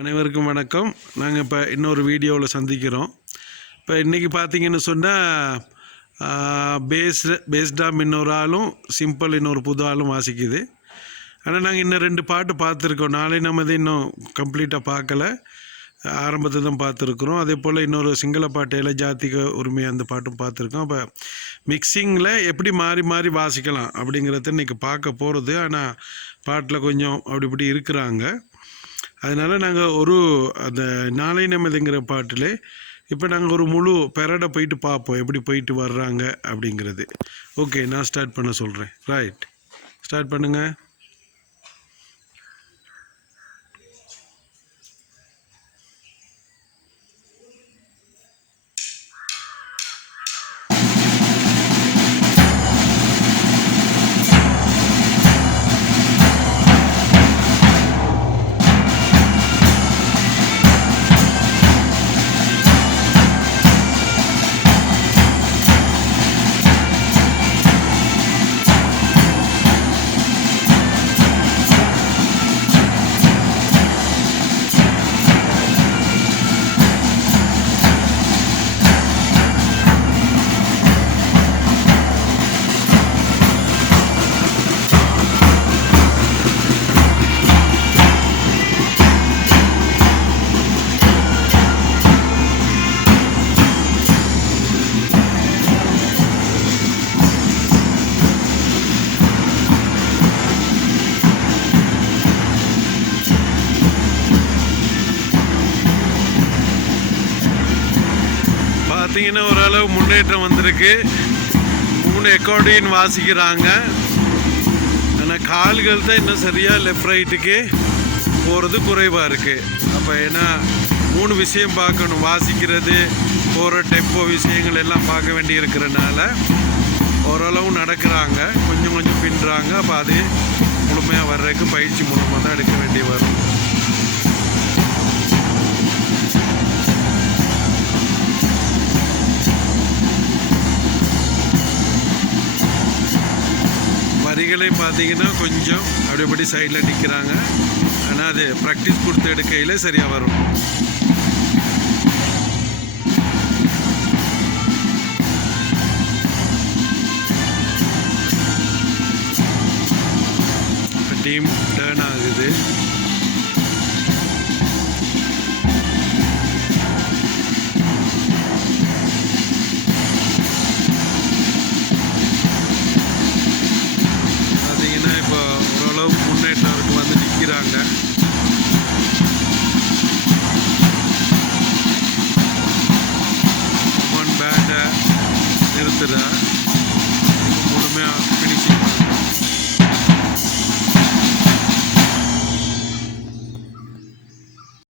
அனைவருக்கும் வணக்கம். நாங்கள் இப்போ இன்னொரு வீடியோவில் சந்திக்கிறோம். இப்போ இன்றைக்கி பார்த்தீங்கன்னு சொன்னால் பேஸ்டாக இன்னொரு ஆளும் சிம்பிள் இன்னொரு புது ஆளும் வாசிக்குது. ஆனால் நாங்கள் இன்னும் 2 பாட்டு பார்த்துருக்கோம். நாளை நம்ம இன்னும் கம்ப்ளீட்டாக பார்க்கல, ஆரம்பத்தை தான் பார்த்துருக்குறோம். அதே போல் இன்னொரு சிங்கள பாட்டு எல்லாம் ஜாத்திக உரிமை அந்த பாட்டும் பார்த்துருக்கோம். அப்போ மிக்சிங்கில் எப்படி மாறி மாறி வாசிக்கலாம் அப்படிங்கிறத இன்றைக்கி பார்க்க போகிறது. ஆனால் பாட்டில் கொஞ்சம் அப்படி இப்படி இருக்கிறாங்க. அதனால் நாங்கள் அந்த நாளை நமதுங்கிற பாட்டில் இப்போ நாங்கள் ஒரு முழு பெரடை போயிட்டு பார்ப்போம் எப்படி போயிட்டு வர்றாங்க அப்படிங்கிறது. ஓகே, நான் ஸ்டார்ட் பண்ண சொல்கிறேன். ரைட், ஸ்டார்ட் பண்ணுங்கள். பார்த்தீங்கன்னா ஓரளவு முன்னேற்றம் வந்திருக்கு. 3 அக்கார்டியன் வாசிக்கிறாங்க. ஆனால் கால்கள் தான் இன்னும் சரியாக லெஃப்ட் ரைட்டுக்கு போகிறது குறைவாக இருக்குது. அப்போ ஏன்னா 3 விஷயம் பார்க்கணும், வாசிக்கிறது, போகிற டெம்போ விஷயங்கள் எல்லாம் பார்க்க வேண்டி இருக்கிறனால ஓரளவு நடக்கிறாங்க, கொஞ்சம் கொஞ்சம் பின்னுறாங்க. அப்போ அது முழுமையாக வர்றதுக்கு பயிற்சி மூலமாக தான் எடுக்க வேண்டி வரும். வரிகளையும் பார்த்தீங்கன்னா கொஞ்சம் அப்படிப்படி சைடில் நிற்கிறாங்க. ஆனால் அது ப்ராக்டிஸ் கொடுத்து எடுக்கையில் சரியாக வரும். டீம் டர்ன் ஆகுது.